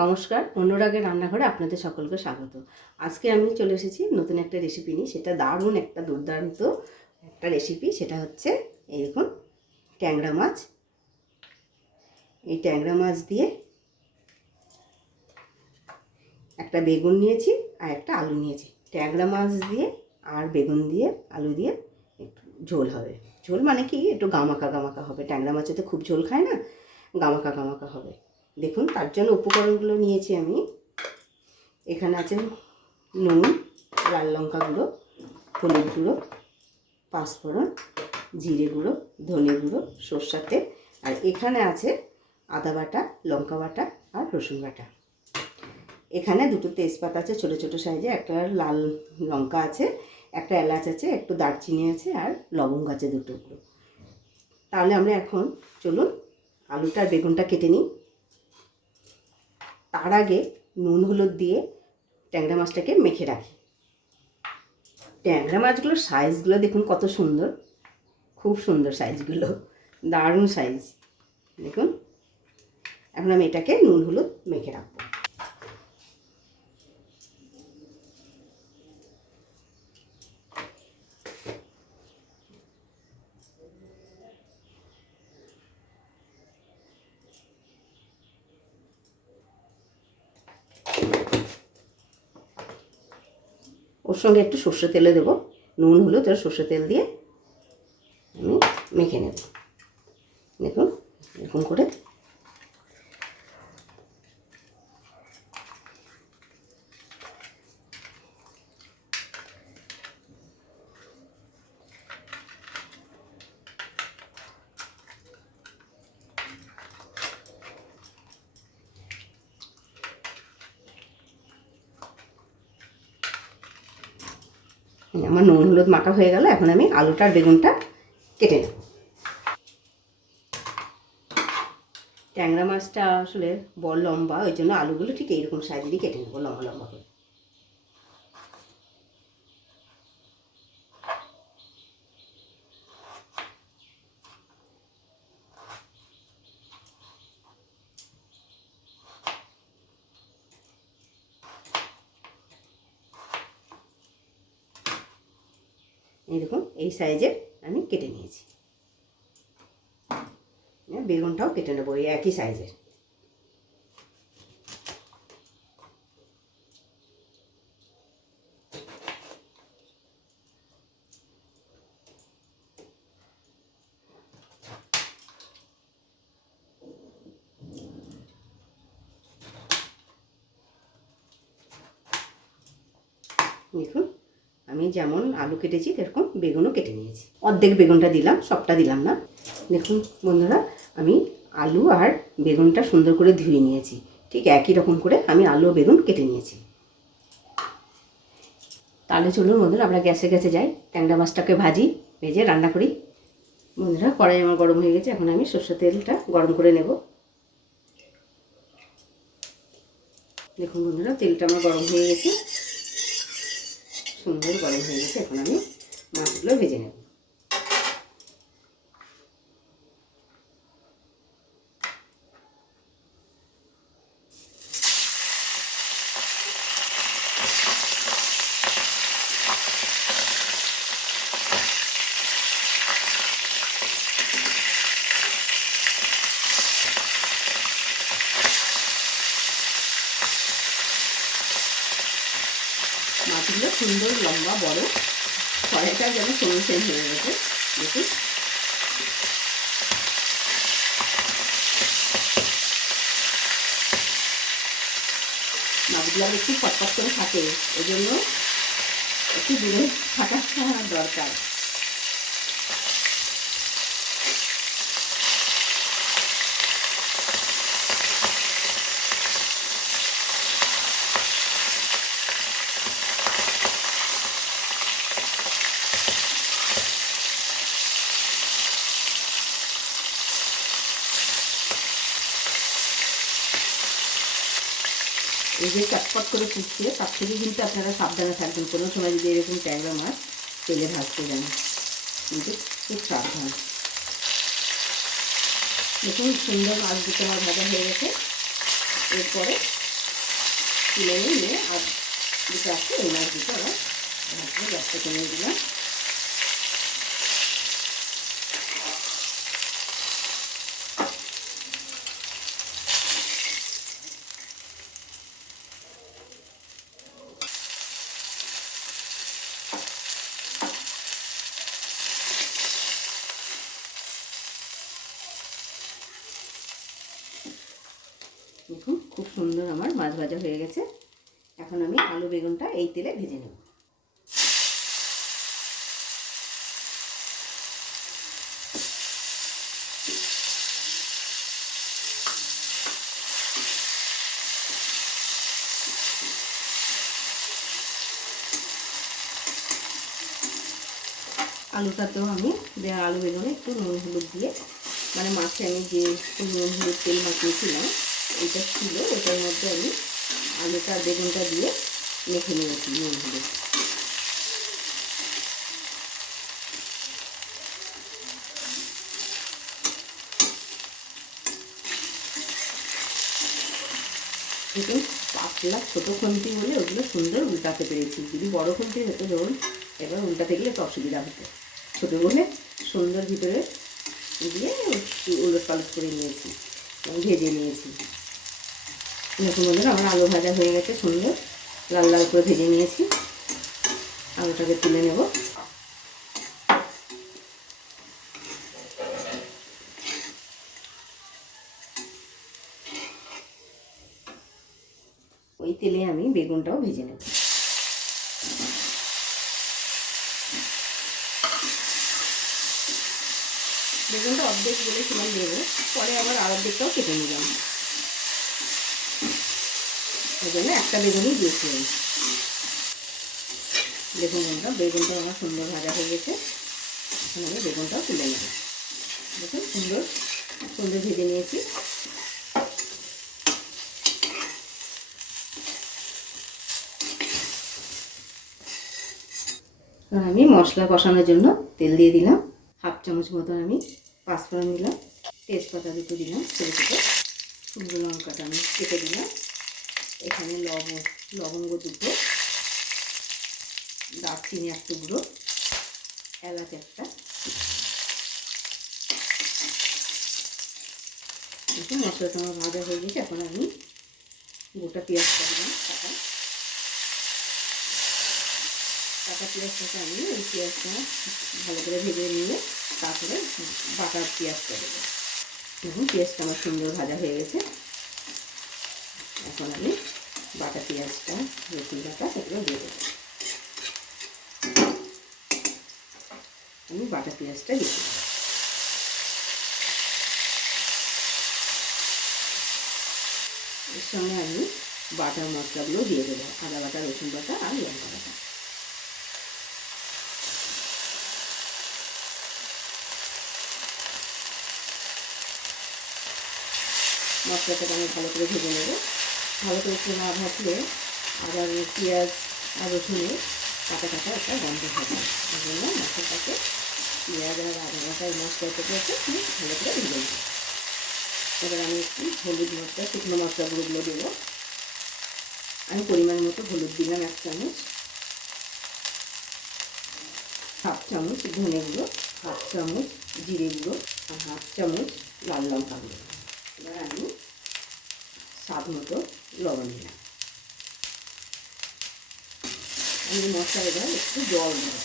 নমস্কার, অনুরাগের রান্নাঘরে আপনাদের সকলকে স্বাগত। আজকে আমি চলে এসেছি নতুন একটা রেসিপি নিয়ে। সেটা দারুণ একটা দুর্দান্ত একটা রেসিপি। সেটা হচ্ছে এই দেখুন, ট্যাংরা মাছ। এই ট্যাংরা মাছ দিয়ে একটা বেগুন নিয়েছি আর একটা আলু নিয়েছি। ট্যাংরা মাছ দিয়ে আর বেগুন দিয়ে আলু দিয়ে একটু ঝোল হবে। ঝোল মানে কি, একটু গামাকা গামাকা হবে। ট্যাংরা মাছে তো খুব ঝোল খায় না, গামাকা গামাকা হবে। দেখুন, তার জন্য উপকরণগুলো নিয়েছি আমি। এখানে আছে নুন, লাল লঙ্কা গুঁড়ো, হলুদ গুঁড়ো, পাঁচফোড়ন, জিরে গুঁড়ো, ধনে গুঁড়ো, সরষের তেল। আর এখানে আছে আদা বাটা, লঙ্কা বাটা আর রসুন বাটা। এখানে দুটো তেজপাতা আছে ছোটো ছোটো সাইজে, একটা লাল লঙ্কা আছে, একটা এলাচ আছে, একটু দারচিনি আছে আর লবঙ্গ আছে দুটো টুকরো। তাহলে আমরা এখন চলুন আলুটা আর বেগুনটা কেটে নিই। তার আগে নুন হলুদ দিয়ে ট্যাংরা মাছটাকে মেখে রাখি। ট্যাংরা মাছগুলোর সাইজগুলো দেখুন কত সুন্দর, খুব সুন্দর সাইজগুলো, দারুণ সাইজ। দেখুন, এখন আমি এটাকে নুন হলুদ মেখে রাখবো। ওর সঙ্গে একটু সর্ষে তেলে দেবো, নুন হলুদ আর সর্ষে তেল দিয়ে আমি মেখে নেব। দেখুন এরকম করে। আমার নুন হলুদ মাখা হয়ে গেল। এখন আমি আলুটা আর বেগুনটা কেটে নেব। ট্যাংরা মাছটা আসলে বড় লম্বা, ওই জন্য আলুগুলো ঠিক এইরকম সাইজেরই কেটে নেবো, লম্বা লম্বা করে। এই দেখুন, এই সাইজের আমি কেটে নিয়েছি। বেগুনটাও কেটে নেবো এই একই সাইজের। দেখুন, আমি যেমন আলু কেটেছি সেরকম বেগুনও কেটে নিয়েছি। অর্ধেক বেগুনটা দিলাম, সবটা দিলাম না। দেখুন বন্ধুরা, আমি আলু আর বেগুনটা সুন্দর করে ধুয়ে নিয়েছি। ঠিক একই রকম করে আমি আলু ও বেগুন কেটে নিয়েছি। তাহলে চলুন বন্ধুরা, আমরা গ্যাসে যাই, ট্যাংরা মাছটাকে ভেজে রান্না করি। বন্ধুরা, কড়াই আমার গরম হয়ে গেছে। এখন আমি সরষের তেলটা গরম করে নেব। দেখুন বন্ধুরা, তেলটা আমার গরম হয়ে গেছে, সুন্দর গরম হয়ে গেছে। এখন আমি মাছগুলো ভেজে নেব। মাছগুলো সুন্দর লম্বা বড়, কড়াইটা যেন সরু সেম হয়ে গেছে। দেখুন, মাছগুলো একটু ফটফট করে থাকে, ওই জন্য একটু দূরে থাকা দরকার। এই যে চটপট করে ফুটছে, তার থেকে কিন্তু আপনারা সাবধানে থাকবেন। কোনো সময় যদি এরকম ট্যাংরা মাছ তেলে ভাজতে যান, কিন্তু খুব সাবধান। দেখুন, সুন্দর মাছ দুটো আমার ভাজা হয়ে গেছে। এরপরে তুলে নিয়ে আর দুটো আছে এই মাছ দুটো আবার গ্যাসটা কমিয়ে দিলাম। দেখুন খুব সুন্দর আমার মাছ ভাজা হয়ে গেছে। এখন আমি আলু বেগুনটা এই তেলে ভেজে নেব। আলুটাতেও আমি আলু বেগুনে একটু নুন হলুদ দিয়ে, মানে মাছে আমি যে নুন হলুদ তেল মাখিয়েছিলাম এইটা ছিল, ওটার মধ্যে আমি আলুটা বেগুনটা দিয়ে মেখে নিয়েছি নুন হলুদ। দেখুন পাতলা ছোটো খুন্তি বলে ওগুলো সুন্দর উল্টাতে পেরেছি। যদি বড়ো খুন্তি হতো ধরুন এবার উল্টাতে গেলে একটু অসুবিধা হতো, ছোটো বলে সুন্দর ভিতরে দিয়ে উলট পালট করে নিয়েছি, ভেজে নিয়েছি। দেখুন বন্ধুরা আমার আলু ভাজা হয়ে গেছে, সুন্দর লাল লাল করে ভেজে নিয়েছি। আলুটাকে তুলে নেব। ওই তেলে আমি বেগুনটাও ভেজে নেব। বেগুনটা অর্ধেক বলেছিলাম দেবো, পরে আবার অর্ধেকটাও কেটে নিলাম, ওই জন্য একটা বেগুনই দিয়েছিলাম। দেখুন বন্ধুরা বেগুনটা আমার সুন্দর ভাজা হয়ে গেছে। এখন আমি বেগুনটাও তুলে নেব। দেখুন সুন্দর সুন্দর ভেজে নিয়েছি। আমি মশলা কষানোর জন্য তেল দিয়ে দিলাম। হাফ চামচ মতো আমি পাঁচফোড়ন দিলাম, তেজপাতা দুটো দিলাম ছোটো ছোটো, শুকনো লঙ্কাটা আমি কেটে দিলাম, এখানে লবঙ্গ দুটো, দারচিনি এক টুকরো, এলাচ একটা। দেখুন মশলাটা আমার ভাজা হয়ে গেছে। এখন আমি গোটা পেঁয়াজটা দিলাম, কাটা পেঁয়াজটাকে আমি এই পেঁয়াজটা ভালো করে ভেজে নিয়ে তারপরে বাটা পেঁয়াজটা দেবো। দেখুন পেঁয়াজটা আমার সুন্দর ভাজা হয়ে গেছে। এখন আমি বাটা পেঁয়াজটা, রসুন বাটা সেগুলো দিয়ে দেবো। আমি বাটা পেঁয়াজটা দিয়ে দেবো। এর সঙ্গে আমি বাটা মশলাগুলো দিয়ে দেবো, আদা বাটা, রসুন বাটা আর লঙ্কা বাটা। মশলাটাকে আমি ভালো করে ভেজে নেব। ভালো করে একটু না ভাজলে আবার পেঁয়াজ আর রসুনের কাটা কাটা একটা গন্ধ থাকে, ওই জন্য মশলাটাকে পেঁয়াজ আর আদা বাটা এই মশলাটাকে একটু ভালো করে ভেজে নেব। এবার আমি একটু হলুদ মশলা, শুকনো মশলাগুলো দেবো। আমি পরিমাণ মতো হলুদ দিলাম 1 চামচ, হাফ চামচ ধনে গুঁড়ো, হাফ চামচ জিরে গুঁড়ো আর হাফ চামচ লাল লঙ্কা গুঁড়ো। এবার আমি স্বাদ মতো লবণ দিলাম। আমি মশলা এবার একটু জল দেব।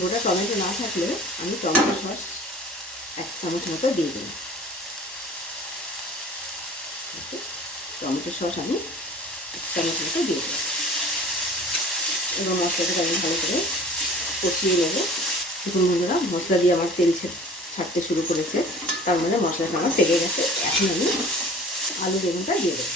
গোটা টমেটো না থাকলে আমি টমেটো সস 1 চামচ মতো দিয়ে দিলাম। টমেটো সস আমি 1 চামচ মতো দিয়ে দেবো। এবার মশলাটাকে আমি ভালো করে কষিয়ে নেব। দেখুন বন্ধুরা মশলা দিয়ে আমার তেল ছাড়তে শুরু করেছে, তার মানে মশলাটা আমার পেকে গেছে। এখন আমি আলু বেগুনটা দিয়ে দেবো।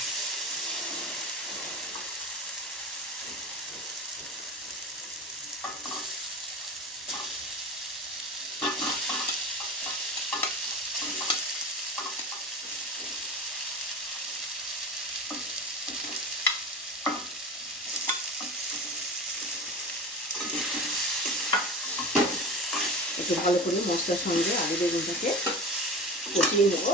একটু ভালো করে মশলার সঙ্গে আলু বেগুনটাকে কষিয়ে নেব।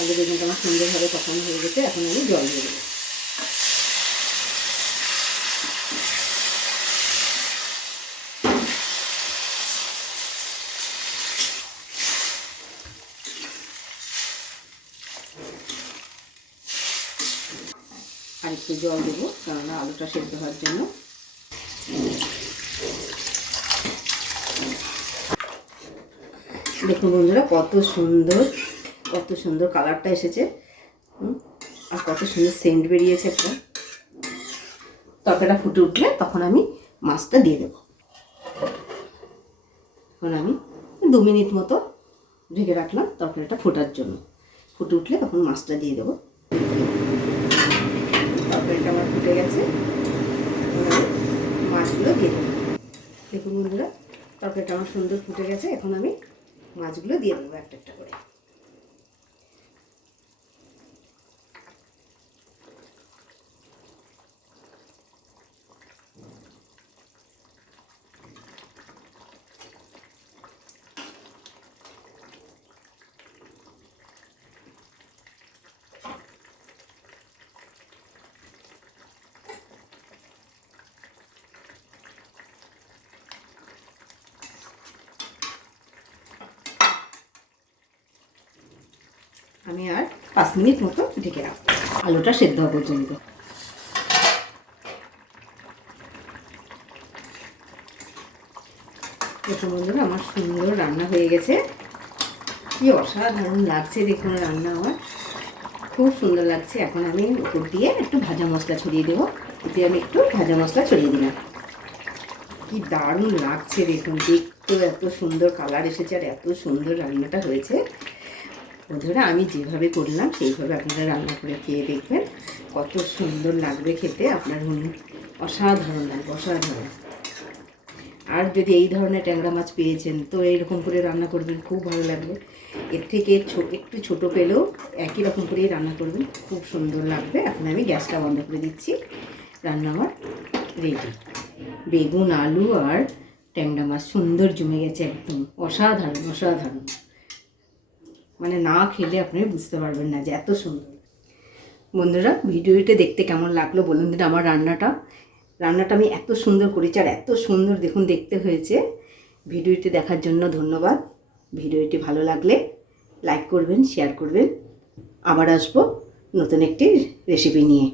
আলু বেগুনটা আমার সুন্দরভাবে কষানো হয়ে গেছে, এখন আমি জল দিয়ে দেবো। আর একটু জল দেবো কেননা আলুটা সেদ্ধ হওয়ার জন্য। দেখুন বন্ধুরা কত সুন্দর কালারটা এসেছে, আর কত সুন্দর সেন্ট বেরিয়েছে একটা। তরকারিটা ফুটে উঠলে তখন আমি মাছটা দিয়ে দেবো। এখন আমি 2 মিনিট মতো ঢেকে রাখলাম তরকারিটা ফোটার জন্য। ফুটে উঠলে তখন মাছটা দিয়ে দেবো। তরকারিটা আমার ফুটে গেছে, মাছগুলো দিয়ে দেবো। দেখুন বন্ধুরা তরকারিটা আমার সুন্দর ফুটে গেছে, এখন আমি মাছগুলো দিয়ে দেবো একটা একটা করে। আমি আর 5 মিনিট মতো ঢেকে রাখবো আলুটা সেদ্ধ হওয়া পর্যন্ত। দেখুন বন্ধুরা আমার সুন্দর রান্না হয়ে গেছে, কি অসাধারণ লাগছে দেখুন রান্না, আমার খুব সুন্দর লাগছে। এখন আমি উপর দিয়ে একটু ভাজা মশলা ছড়িয়ে দেবো। এতে আমি একটু ভাজা মশলা ছড়িয়ে দিলাম। কি দারুণ লাগছে দেখুন, দেখতেও এত সুন্দর কালার এসেছে আর এত সুন্দর রান্নাটা হয়েছে। বন্ধুরা আমি যেভাবে করলাম সেইভাবে আপনারা রান্না করে খেয়ে দেখবেন, কত সুন্দর লাগবে খেতে, আপনার অসাধারণ লাগবে, অসাধারণ। আর যদি এই ধরনের ট্যাংরা মাছ পেয়েছেন তো এইরকম করে রান্না করবেন, খুব ভালো লাগবে। এর থেকে একটু ছোটো পেলেও একই রকম করেই রান্না করবেন, খুব সুন্দর লাগবে। এখন আমি গ্যাসটা বন্ধ করে দিচ্ছি, রান্না আমার রেডি। বেগুন আলু আর ট্যাংরা মাছ সুন্দর জমে গেছে, একদম অসাধারণ অসাধারণ। মানে না খেলে আপনি বুঝতে পারবেন না যে এত সুন্দর। বন্ধুরা ভিডিওটা দেখতে কেমন লাগলো বলুন দিন। আমার রান্নাটা আমি এত সুন্দর করেছি আর এত সুন্দর দেখুন দেখতে হয়েছে। ভিডিওটি দেখার জন্য ধন্যবাদ। ভিডিওটি ভালো লাগলে লাইক করবেন, শেয়ার করবেন। আবার আসবো নতুন একটি রেসিপি নিয়ে।